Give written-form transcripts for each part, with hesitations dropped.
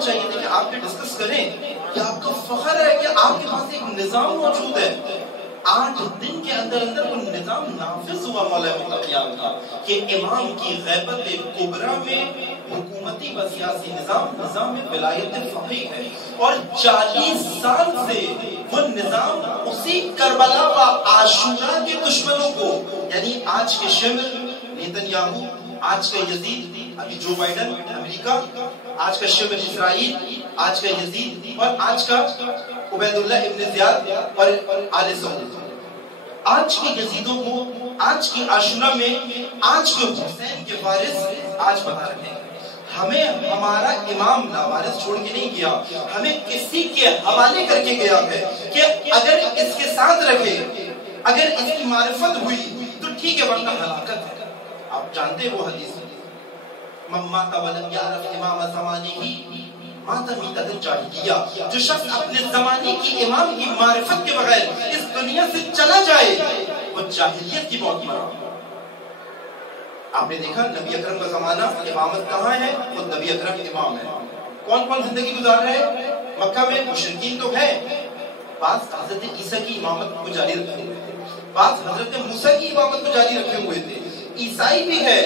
ہونا چاہیے تھا کہ آپ کے ڈسکس کریں کہ آپ کا فخر ہے کہ آپ کے پاس ایک نظام موجود ہے. 8 دن کے اندر اندر وہ نظام نافذ ہوا مولا متقیان کا کہ امام کی غیبت کبریٰ میں حکومتی و سیاسی نظام میں ولایت فقیہ ہے. اور 40 سال سے وہ نظام اسی کربلا و عاشورہ کے دشمنوں کو، یعنی آج کے شمر نیتن یاہو، آج کا یزید ابھی جو بائیڈن امریکہ، آج کا شمر اسرائیل، آج کا یزید اور آج کا عبید اللہ ابن زیاد اور آل سعود، آج کے یزیدوں کو آج کی عاشورہ میں آج کے حسین کے وارث آج بتا رہے ہیں. ہمیں ہمارا امام لاوارث چھوڑ کے نہیں گیا، ہمیں کسی کے حوالے کر کے گیا ہے کہ اگر اس کے ساتھ رکھے، اگر اس کی معرفت ہوئی تو ٹھیک ہے ورنہ ہلاکت ہے. آپ جانتے وہ حدیث من مات ولم یعرف امام زمانہ مات میتۃ الجاہلیہ، جو شخص اپنے زمانے کی امام کی معرفت کے بغیر اس دنیا سے چلا جائے وہ جاہلیت کی موت مرا. آپ نے دیکھا نبی اکرم کا زمانہ امامت کہاں ہے؟ وہ نبی اکرم امام ہے. کون کون زندگی گزار رہے ہیں؟ مکہ میں مشرکین تو ہیں، بعض حضرت عیسیٰ کی امامت کو جاری رکھے ہوئے تھے، بعض حضرت موسیٰ کی امامت کو جاری رکھے ہوئے تھے، عیسائی بھی ہے،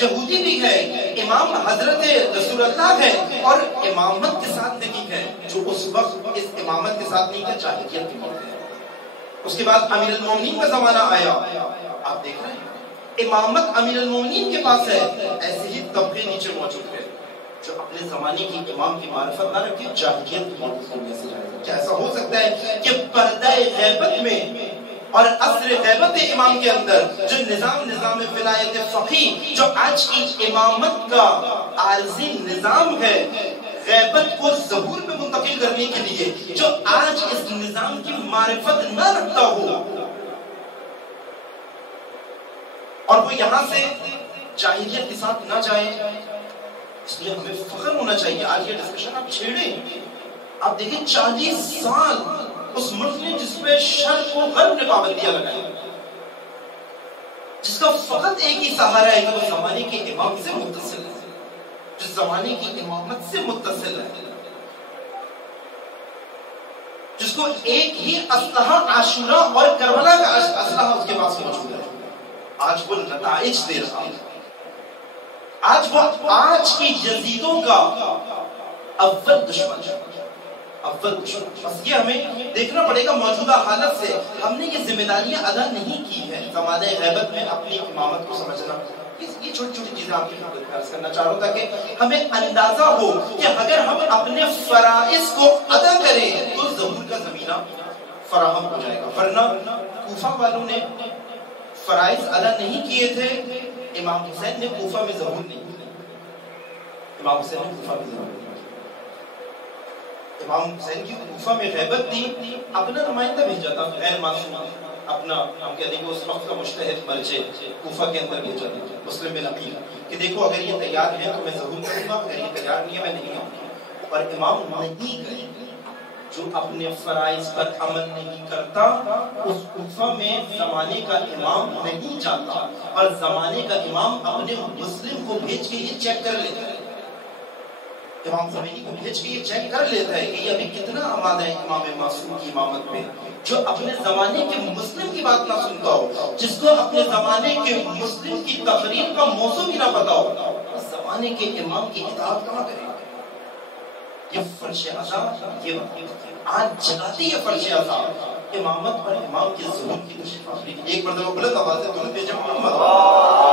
یہودی بھی ہے، امام حضرت رسول اللہ ہے اور امامت کے ساتھ نہیں ہے. جو اس وقت اس امامت کے ساتھ نہیں ہے جاہلیت کی موت ہے. اس کے بعد امیر المومنین کا زمانہ آیا، آپ دیکھ رہے ہیں امامت امیر المومنین کے پاس ہے، ایسے ہی طبقے نیچے موجود ہے جو اپنے زمانے کی امام کی معرفت نہ رکھے جاہلیت کی موت کو میں سے جائے. کیا ایسا ہو سکتا ہے کہ پردہ غیبت میں اور عصر غیبت امام کے اندر جو نظام ولایت فقیہ جو آج کی امامت کا عارضی نظام ہے، غیبت کو ظہور میں منتقل کرنے کے لیے جو آج اس نظام کی معرفت نہ رکھتا ہو اور وہ یہاں سے جاہلیت کے ساتھ نہ جائے، اس لیے ہمیں فخر ہونا چاہیے. آج یہ ڈسکشن آپ چھیڑیں، آپ دیکھیں 40 سال اس ملک نے جس پہ شرق و غرب نے پابندیاں لگائی، جس کا فقط ایک ہی سہارا ہے کہ وہ زمانے کے امام سے متصل ہے، جو زمانے کی امامت سے متصل ہے، جس کو ایک ہی اسلحہ عاشورہ اور کربلا کا اسلحہ اس کے پاس موجود ہے. آج وہ نتائج دے رہا ہے، آج وہ آج کی یزیدوں کا اول دشمن ہے، اول دشمن. بس یہ ہمیں دیکھنا پڑے گا موجودہ حالت سے ہم نے یہ ذمہ داریاں ادا نہیں کی ہیں. زمانہ غیبت میں اپنی امامت کو سمجھنا، یہ چھوٹی چھوٹی چیزیں آپ کی خدمت میں عرض کرنا چاہ رہا ہوں تاکہ ہمیں اندازہ ہو کہ اگر ہم اپنے فرائض کو ادا کریں تو ظہور کا زمینہ فراہم ہو جائے گا. ورنہ کوفہ والوں نے فرائض ادا نہیں کیے تھے، امام حسین نے کوفہ میں ظہور نہیں کیا. امام حسین نے کوفہ میں ظہور نہیں کیا. امام حسین کی کوفہ میں غیبت تھی، اپنا نمائندہ بھیجا تھا غیر معصوم، اپنا ہم کہتے ہیں کہ اس وقت کا مجتہد مرجع کوفہ کے اندر بھیجا تھا مسلم بن عقیل کہ دیکھو اگر یہ تیار ہے تو میں ظہور کروں گا، اگر یہ تیار نہیں ہے میں نہیں آؤں گا. اور امام نہیں گئے. جو اپنے فرائض پر عمل نہیں کرتا اس کوفہ میں زمانے کا امام نہیں جاتا، اور زمانے کا امام اپنے مسلم کو بھیج کے یہ چیک کر لیتا ہے، امام خمینی کو بھیج کے یہ چیک کر لیتا ہے کہ یہ ابھی کتنا آمادہ ہے امام معصوم کی امامت پہ. جو اپنے زمانے کے مسلم کی بات نہ سنتا ہو، جس کو اپنے زمانے کے مسلم کی تقریر کا موضوع بھی نہ پتا ہو، اس زمانے کے امام کی اطاعت کہاں کرے گا؟ یہ فرش عزا یہ آج جلاتی ہے فرش عزا امامت اور امام کے ظہور کی تشریف آوری. ایک مرتبہ بلند آواز سے دونوں پیجا محمد